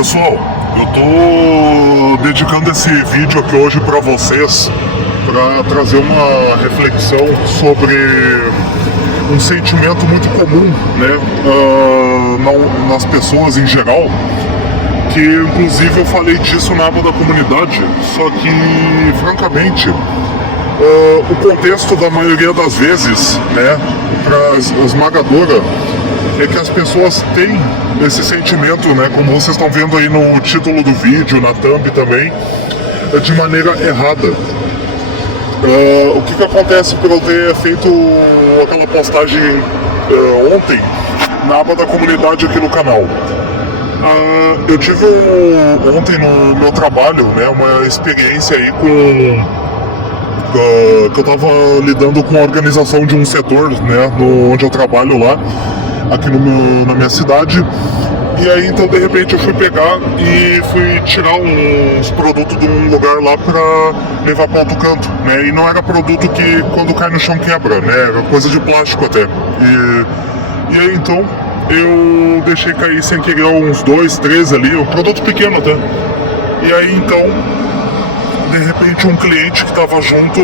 Pessoal, eu tô dedicando esse vídeo aqui hoje para vocês para trazer uma reflexão sobre um sentimento muito comum, né, nas pessoas em geral, que inclusive eu falei disso na aba da comunidade, só que francamente o contexto da maioria das vezes, né, para esmagadora, é que as pessoas têm esse sentimento, né, como vocês estão vendo aí no título do vídeo, na thumb também, de maneira errada. O que acontece por eu ter feito aquela postagem ontem na aba da comunidade aqui no canal? Eu tive ontem no meu trabalho, né, uma experiência aí que eu estava lidando com a organização de um setor, né, onde eu trabalho lá, aqui na minha cidade. E aí então de repente eu fui pegar e fui tirar uns produtos de um lugar lá pra levar para outro canto, né? E não era produto que quando cai no chão quebra, né? Era coisa de plástico até. E aí então eu deixei cair sem querer uns 2, 3 ali, um produto pequeno até. E aí então de repente um cliente que tava junto,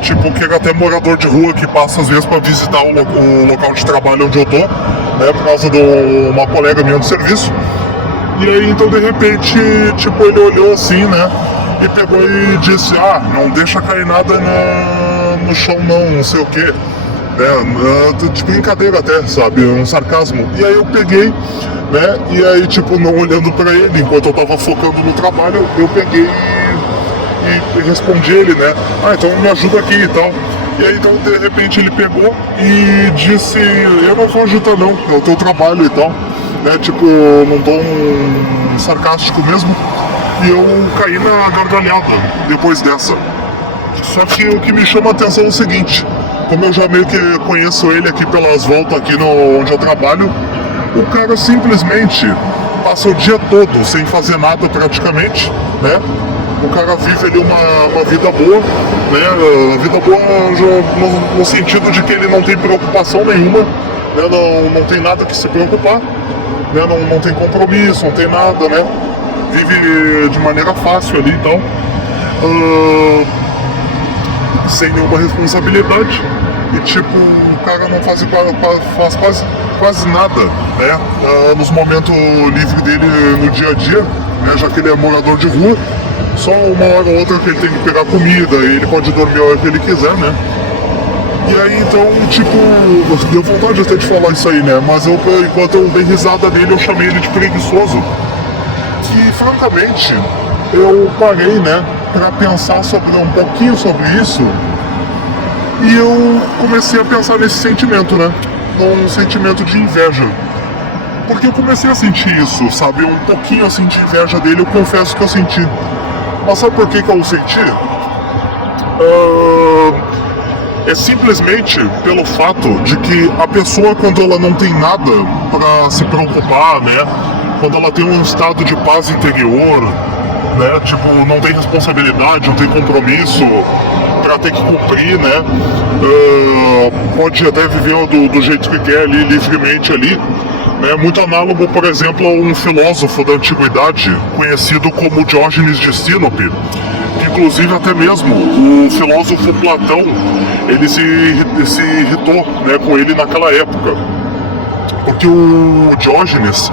tipo, que era até morador de rua, que passa às vezes para visitar o local de trabalho onde eu tô, né, por causa de uma colega minha do serviço. E aí então de repente, tipo, ele olhou assim, né, e pegou e disse: não deixa cair nada no chão não sei o que, né, de brincadeira até, sabe, um sarcasmo. E aí eu peguei, né, e aí tipo, não olhando pra ele, enquanto eu tava focando no trabalho, eu peguei e respondi ele, né, então me ajuda aqui e tal. E aí então de repente ele pegou e disse: eu não vou ajudar não, é o teu trabalho e tal, né, tipo, num tom sarcástico mesmo. E eu caí na gargalhada depois dessa. Só que o que me chama a atenção é o seguinte: como eu já meio que conheço ele aqui pelas voltas aqui onde eu trabalho, o cara simplesmente passa o dia todo sem fazer nada praticamente, né? O cara vive ali uma vida boa, né? Vida boa no sentido de que ele não tem preocupação nenhuma, né? Não tem nada que se preocupar, né? Não tem compromisso, não tem nada, né? Vive de maneira fácil ali e tal, sem nenhuma responsabilidade. E tipo, o cara não faz quase nada, né? Nos momentos livres dele no dia a dia, né? Já que ele é morador de rua. Só uma hora ou outra que ele tem que pegar comida, e ele pode dormir a hora que ele quiser, né? E aí então, tipo, deu vontade até de falar isso aí, né? Mas enquanto eu dei risada nele, eu chamei ele de preguiçoso. Que francamente, eu parei, né, pra pensar um pouquinho sobre isso. E eu comecei a pensar nesse sentimento, né? Num sentimento de inveja. Porque eu comecei a sentir isso, sabe? Um pouquinho assim de inveja dele, eu confesso que eu senti. Mas sabe por que eu senti? É simplesmente pelo fato de que a pessoa, quando ela não tem nada para se preocupar, né? Quando ela tem um estado de paz interior, né? Tipo, não tem responsabilidade, não tem compromisso para ter que cumprir, né? Pode até viver do jeito que quer ali, livremente ali. É muito análogo, por exemplo, a um filósofo da antiguidade conhecido como Diógenes de Sinope, que inclusive até mesmo o filósofo Platão, ele se irritou, né, com ele naquela época, porque o Diógenes,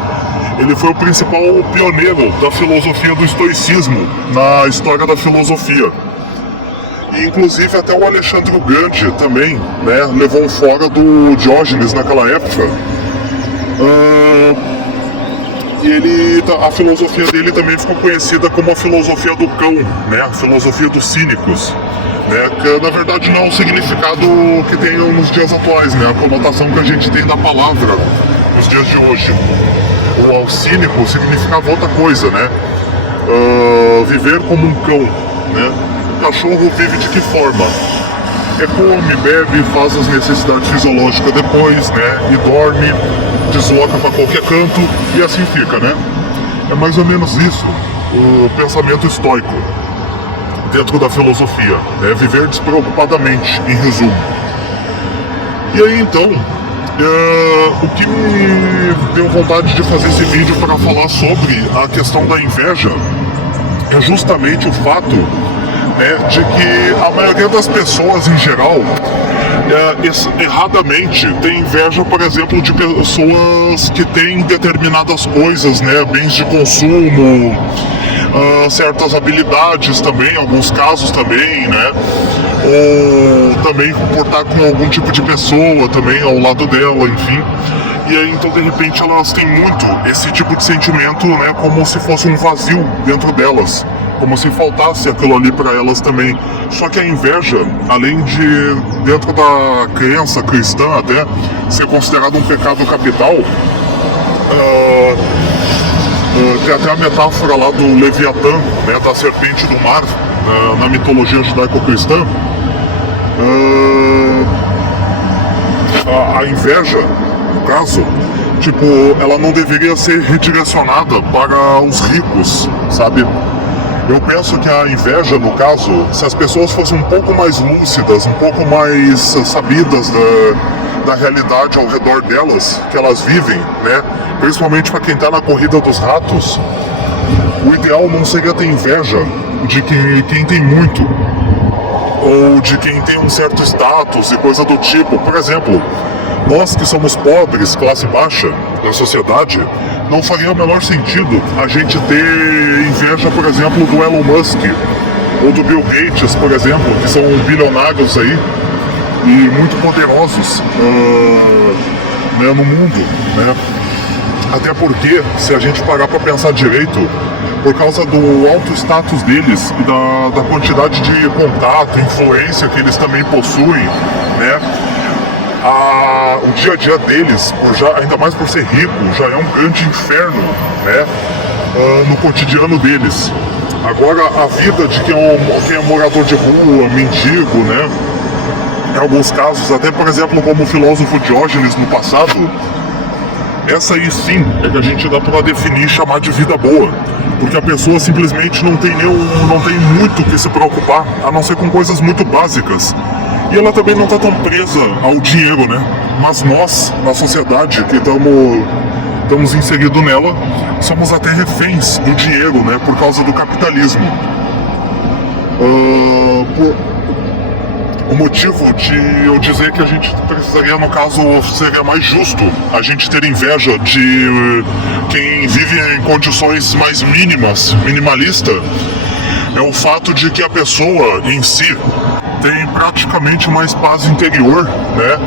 ele foi o principal pioneiro da filosofia do estoicismo na história da filosofia. E inclusive até o Alexandre o Grande também, né, levou fora do Diógenes naquela época. A filosofia dele também ficou conhecida como a filosofia do cão, né? A filosofia dos cínicos, né? Que na verdade não é o significado que tem nos dias atuais, né? A conotação que a gente tem da palavra nos dias de hoje. O cínico significava outra coisa, né? Viver como um cão, né? O cachorro vive de que forma? Come, bebe, faz as necessidades fisiológicas depois, né? E dorme, desloca para qualquer canto e assim fica, né? É mais ou menos isso o pensamento estoico dentro da filosofia, né? Viver despreocupadamente, em resumo. E aí então, O que me deu vontade de fazer esse vídeo para falar sobre a questão da inveja é justamente o fato, né, de que a maioria das pessoas em geral erradamente tem inveja, por exemplo, de pessoas que têm determinadas coisas, né, bens de consumo, certas habilidades também, em alguns casos também, né, ou também comportar com algum tipo de pessoa também ao lado dela, enfim. E aí, então, de repente, elas têm muito esse tipo de sentimento, né, como se fosse um vazio dentro delas, como se faltasse aquilo ali para elas também. Só que a inveja, além de, dentro da crença cristã até, ser considerado um pecado capital, tem até a metáfora lá do Leviatã, né, da serpente do mar, na mitologia judaico-cristã. A inveja, no caso, tipo, ela não deveria ser redirecionada para os ricos, sabe? Eu penso que a inveja, no caso, se as pessoas fossem um pouco mais lúcidas, um pouco mais sabidas da realidade ao redor delas, que elas vivem, né? Principalmente para quem está na corrida dos ratos, o ideal não seria ter inveja de quem tem muito, ou de quem tem um certo status e coisa do tipo. Por exemplo, nós que somos pobres, classe baixa da sociedade, não faria o menor sentido a gente ter inveja, por exemplo, do Elon Musk ou do Bill Gates, por exemplo, que são bilionários aí e muito poderosos né, no mundo, né? Até porque, se a gente parar para pensar direito, por causa do alto status deles e da quantidade de contato, influência que eles também possuem, né? O dia a dia deles, ainda mais por ser rico, já é um grande inferno, né, no cotidiano deles. Agora, a vida de quem é morador de rua, mendigo, né, em alguns casos, até por exemplo como o filósofo Diógenes no passado, essa aí sim é que a gente dá para definir e chamar de vida boa, porque a pessoa simplesmente não tem muito o que se preocupar, a não ser com coisas muito básicas. E ela também não está tão presa ao dinheiro, né? Mas nós, na sociedade que estamos inseridos nela, somos até reféns do dinheiro, né? Por causa do capitalismo. O motivo de eu dizer que a gente precisaria, no caso, seria mais justo a gente ter inveja de quem vive em condições mais minimalista, é o fato de que a pessoa em si tem praticamente mais paz interior, né?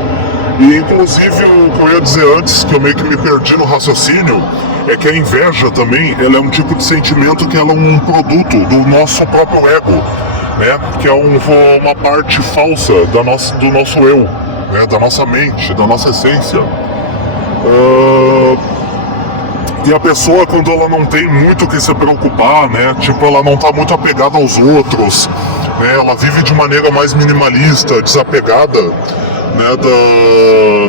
E inclusive o que eu ia dizer antes, que eu meio que me perdi no raciocínio, é que a inveja também, ela é um tipo de sentimento que ela é um produto do nosso próprio ego, né? Que é uma parte falsa do nosso eu, né? Da nossa mente, da nossa essência. E a pessoa, quando ela não tem muito o que se preocupar, né? Tipo, ela não tá muito apegada aos outros, né? Ela vive de maneira mais minimalista, desapegada, né?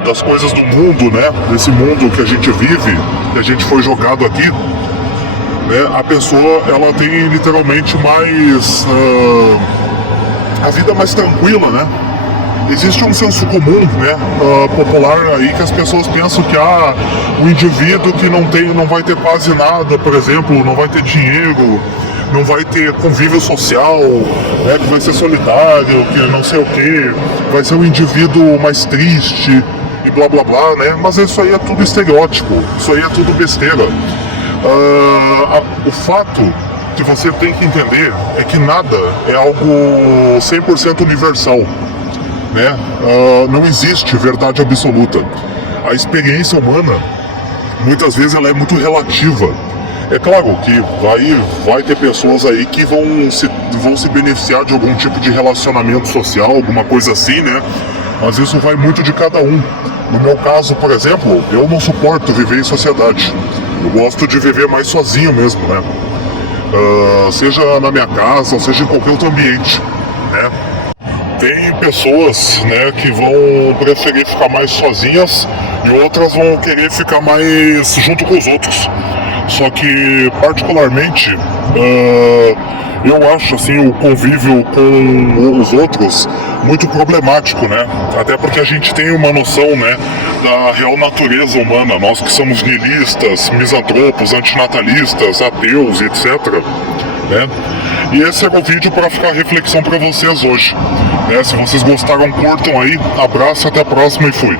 Das coisas do mundo, né? Desse mundo que a gente vive, que a gente foi jogado aqui, né? A pessoa, ela tem literalmente mais... a vida mais tranquila, né? Existe um senso comum, né, popular aí, que as pessoas pensam que o indivíduo que não vai ter quase nada, por exemplo, não vai ter dinheiro, não vai ter convívio social, né, que vai ser solitário, que não sei o que, vai ser um indivíduo mais triste e blá blá blá, né? Mas isso aí é tudo estereótipo, isso aí é tudo besteira. O fato que você tem que entender é que nada é algo 100% universal, né? Não existe verdade absoluta. A experiência humana, muitas vezes, ela é muito relativa. É claro que vai ter pessoas aí que vão se beneficiar de algum tipo de relacionamento social, alguma coisa assim, né? Mas isso vai muito de cada um. No meu caso, por exemplo, eu não suporto viver em sociedade. Eu gosto de viver mais sozinho mesmo, né? Seja na minha casa, ou seja em qualquer outro ambiente, né? Tem pessoas, né, que vão preferir ficar mais sozinhas e outras vão querer ficar mais junto com os outros. Só que, particularmente, eu acho assim o convívio com os outros muito problemático, né? Até porque a gente tem uma noção, né, da real natureza humana, nós que somos niilistas, misantropos, antinatalistas, ateus, etc. Né? E esse era o vídeo para ficar a reflexão para vocês hoje. Né? Se vocês gostaram, curtam aí, abraço, até a próxima e fui!